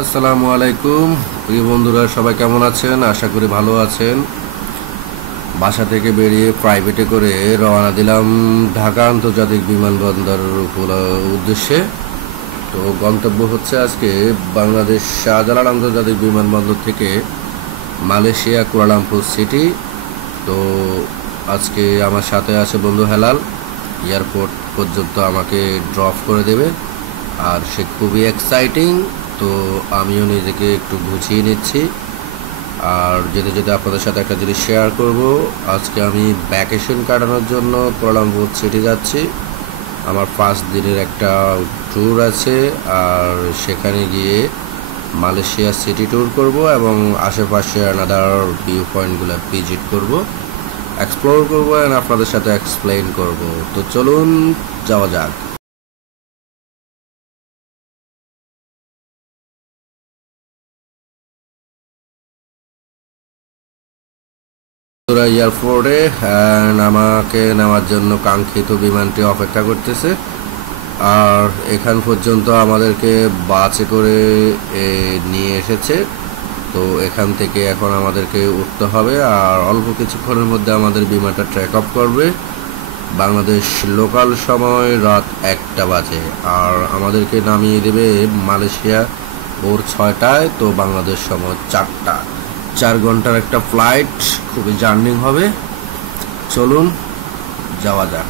আসসালামু আলাইকুম প্রিয় বন্ধুরা, সবাই কেমন আছেন? আশা করি ভালো আছেন। বাসা থেকে বেরিয়ে প্রাইভেটে করে রওনা দিলাম ঢাকা আন্তর্জাতিক বিমানবন্দরের উদ্দেশ্যে। তো গন্তব্য হচ্ছে আজকে বাংলাদেশ শাহজালাল আন্তর্জাতিক বিমানবন্দর থেকে মালয়েশিয়া কুয়ালালামপুর সিটি। তো আজকে আমার সাথে আছে বন্ধু হেলাল। এয়ারপোর্ট পর্যন্ত আমাকে ড্রপ করে দেবে, আর সে খুবই এক্সাইটিং। তো আমিও নিজেকে একটু গুছিয়ে নিচ্ছি, আর যেতে যেতে আপনাদের সাথে একটা জিনিস শেয়ার করব। আজকে আমি ভ্যাকেশন কাটানোর জন্য কুয়ালালামপুর সিটি যাচ্ছি। আমার 5 দিনের একটা ট্যুর আছে, আর সেখানে গিয়ে মালয়েশিয়া সিটি ট্যুর করব এবং আশেপাশে আনাদার ভিউ পয়েন্টগুলো ভিজিট করব, এক্সপ্লোর করব এবং আপনাদের সাথে এক্সপ্লেইন করব। তো চলুন যাওয়া যাক। এয়ারপোর্টে আমাকে নেওয়ার জন্য কাঙ্ক্ষিত বিমানটি অপেক্ষা করতেছে, আর এখান পর্যন্ত আমাদেরকে বাসে করে নিয়ে এসেছে। তো এখান থেকে এখন আমাদেরকে উঠতে হবে, আর অল্প কিছুক্ষণের মধ্যে আমাদের বিমানটা ট্রেক অফ করবে। বাংলাদেশ লোকাল সময় রাত 1টা বাজে, আর আমাদেরকে নামিয়ে দেবে মালয়েশিয়া ভোর 6টায়। তো বাংলাদেশ সময় 4টা। 4 ঘন্টার একটা ফ্লাইট, খুবই জার্নি হবে। চলুন যাওয়া যাক।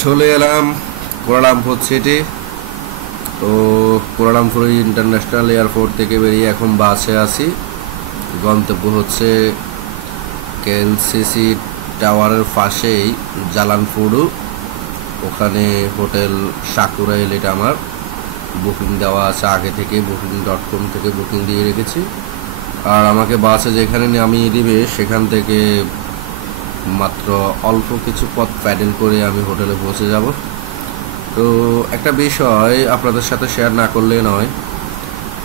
চলে এলাম কুয়ালালামপুর সিটি। তো কুয়ালালামপুর ইন্টারন্যাশনাল এয়ারপোর্ট থেকে বেরিয়ে এখন বাসে আসি। গন্তব্য হচ্ছে কেএলসিসি টাওয়ারের পাশেই জালানপুরু। ওখানে হোটেল সাকুরা এলিট আমার বুকিং দেওয়া আছে আগে থেকে, booking.com থেকে বুকিং দিয়ে রেখেছি। আর আমাকে বাসে যেখানে নামিয়ে দিবে সেখান থেকে মাত্র অল্প কিছু পথ প্যাডেল করে আমি হোটেলে পৌঁছে যাব। তো একটা বিষয় আপনাদের সাথে শেয়ার না করলে নয়,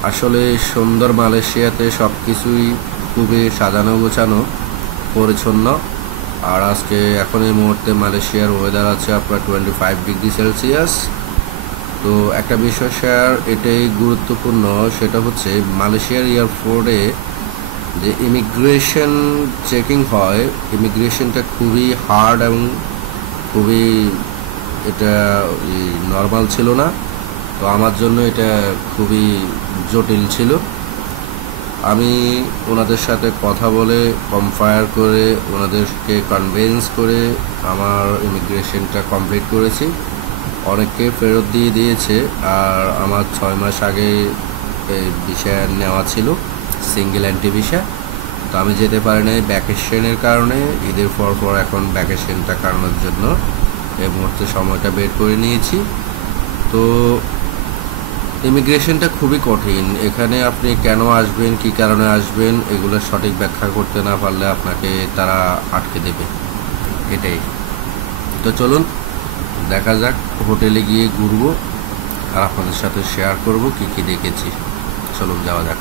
আসলে সুন্দর মালয়েশিয়াতে সব কিছুই খুবই সাজানো গোছানো পরিচ্ছন্ন। আর আজকে এখন এই মুহূর্তে মালয়েশিয়ার ওয়েদার আছে আপনার 25 ডিগ্রি সেলসিয়াস। তো একটা বিষয় শেয়ার, এটাই গুরুত্বপূর্ণ, সেটা হচ্ছে মালয়েশিয়ার এয়ারপোর্টে যে ইমিগ্রেশন চেকিং হয়, ইমিগ্রেশনটা খুবই হার্ড এবং খুবই এটা নর্মাল ছিল না। তো আমার জন্য এটা খুবই জটিল ছিল। আমি ওনাদের সাথে কথা বলে কমফায়ার করে ওনাদেরকে কনভিন্স করে আমার ইমিগ্রেশনটা কমপ্লিট করেছি। অনেককে ফেরত দিয়ে দিয়েছে, আর আমার 6 মাস আগে এই ভিসা নেওয়া ছিল, সিঙ্গেল এন্ট্রি ভিসা। তো আমি যেতে পারি নাই ভ্যাকেশনের কারণে। ঈদের পর এখন ভ্যাকেশনটা কাটানোর জন্য এই মুহূর্তে সময়টা বের করে নিয়েছি। তো ইমিগ্রেশনটা খুবই কঠিন। এখানে আপনি কেন আসবেন, কি কারণে আসবেন, এগুলো সঠিক ব্যাখ্যা করতে না পারলে আপনাকে তারা আটকে দেবে, এটাই। তো চলুন দেখা যাক, হোটেলে গিয়ে ঘুরবো আর আপনাদের সাথে শেয়ার করব কি কি দেখেছি। চলুন যাওয়া যাক।